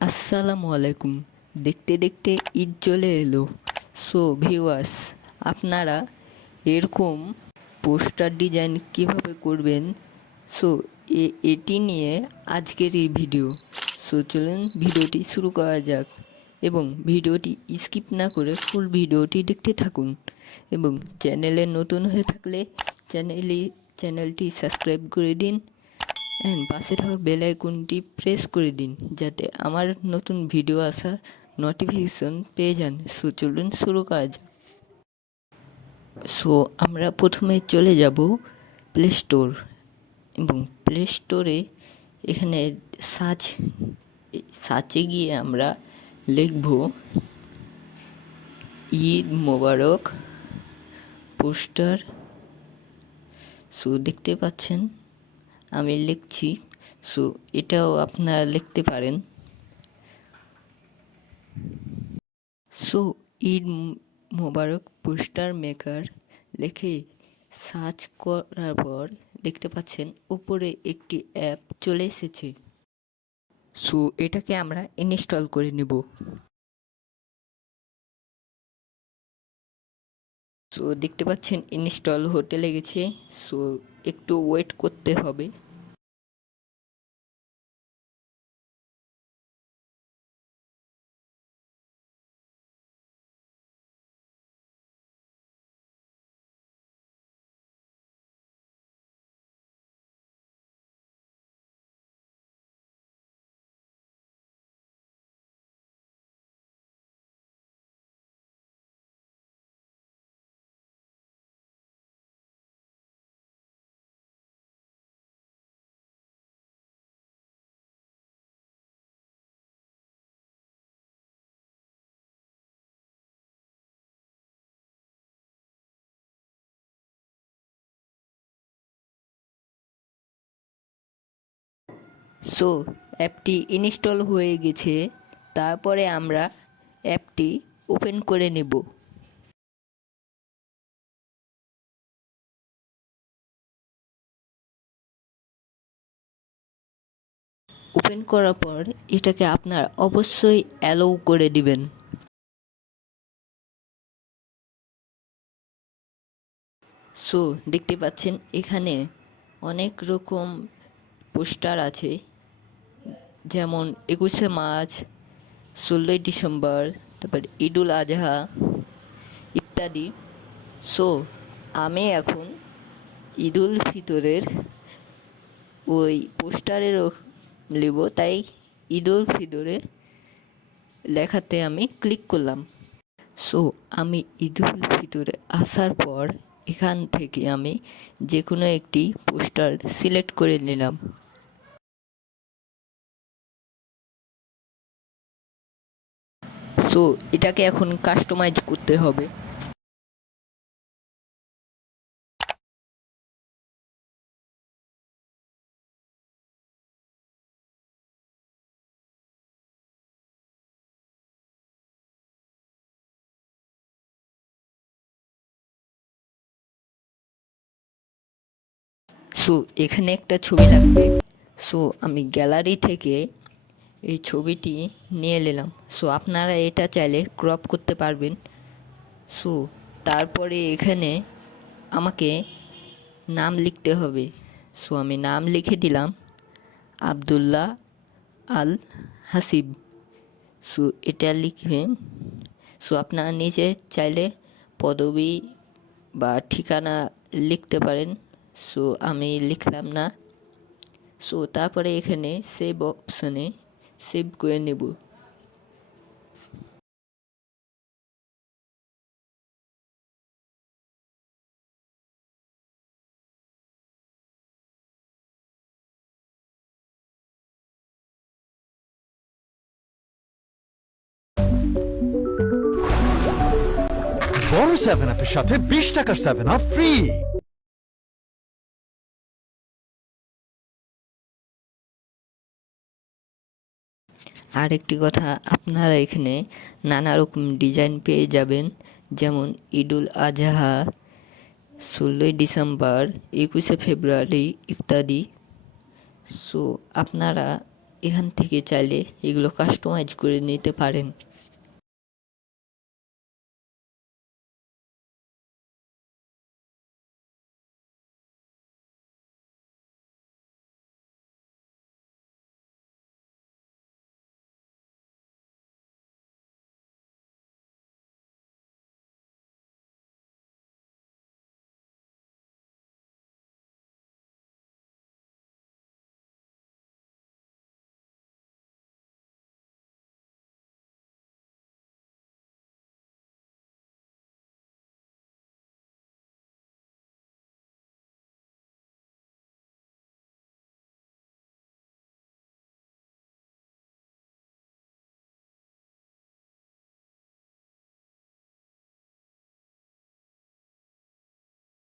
আসসালামু আলাইকুম। দেখতে দেখতে ঈদ চলে এলো। সো ভিউয়ার্স, আপনারা এরকম পোস্টার ডিজাইন কিভাবে করবেন, সো এটি নিয়ে আজকের এই ভিডিও। সো চলুন ভিডিওটি শুরু করা যাক এবং ভিডিওটি স্কিপ না করে ফুল ভিডিওটি দেখতে থাকুন এবং চ্যানেলে নতুন হয়ে থাকলে চ্যানেলটি সাবস্ক্রাইব করে দিন অ্যান্ড পাশে থাকা বেল আইকনটি প্রেস করে দিন যাতে আমার নতুন ভিডিও আসার নোটিফিকেশন পেয়ে যান। সো চলুন শুরু করা যাক। সো আমরা প্রথমে চলে যাব প্লে স্টোর এবং প্লে স্টোরে এখানে সার্চে গিয়ে আমরা লিখব ঈদ মোবারক পোস্টার। সো দেখতে পাচ্ছেন আমি লিখছি। সো এটাও আপনারা লিখতে পারেন। সো ঈদ মোবারক পোস্টার মেকার লিখে সার্চ করার পর দেখতে পাচ্ছেন উপরে একটি অ্যাপ চলে এসেছে। সো এটাকে আমরা ইনস্টল করে নেব। সো দেখতে পাচ্ছেন ইনস্টল হতে লেগেছে। সো একটু ওয়েট করতে হবে। সো অ্যাপটি ইনস্টল হয়ে গেছে। তারপরে আমরা অ্যাপটি ওপেন করে নেব। ওপেন করার পর এটাকে আপনার অবশ্যই অ্যালাউ করে দিবেন। সো দেখতে পাচ্ছেন এখানে অনেক রকম পোস্টার আছে, যেমন 21শে মার্চ, 16ই ডিসেম্বর, তারপর ঈদুল আজহা ইত্যাদি। সো আমি এখন ঈদুল ফিতরের ওই পোস্টারেরও নেব, তাই ঈদুল ফিতরে লেখাতে আমি ক্লিক করলাম। সো আমি ঈদুল ফিতরে আসার পর এখান থেকে আমি যে কোনো একটি পোস্টার সিলেক্ট করে নিলাম। সো এটাকে এখন কাস্টমাইজ করতে হবে। সো এখানে একটা ছবি লাগবে। সো আমি গ্যালারি থেকে এই ছবিটি নিয়ে নিলাম। সো আপনারা এটা চাইলে ক্রপ করতে পারবেন। সো তারপরে এখানে আমাকে নাম লিখতে হবে। সো আমি নাম লিখে দিলাম আবদুল্লাহ আল হাসিব। সো এটা লিখবেন। সো আপনারা নিচে চাইলে পদবি বা ঠিকানা লিখতে পারেন। সো আমি লিখলাম না। সো তারপরে এখানে সেভ অপশানে সেভ করে নেব। বড় 7-আপের সাথে 20 টাকার 7-আপ ফ্রি। আর একটি কথা, আপনারা এখানে নানা রকম ডিজাইন পেয়ে যাবেন, যেমন ঈদুল আজহা, 16ই ডিসেম্বর, 21শে ফেব্রুয়ারি ইত্যাদি। সো আপনারা এখান থেকে চাইলে এগুলো কাস্টমাইজ করে নিতে পারেন।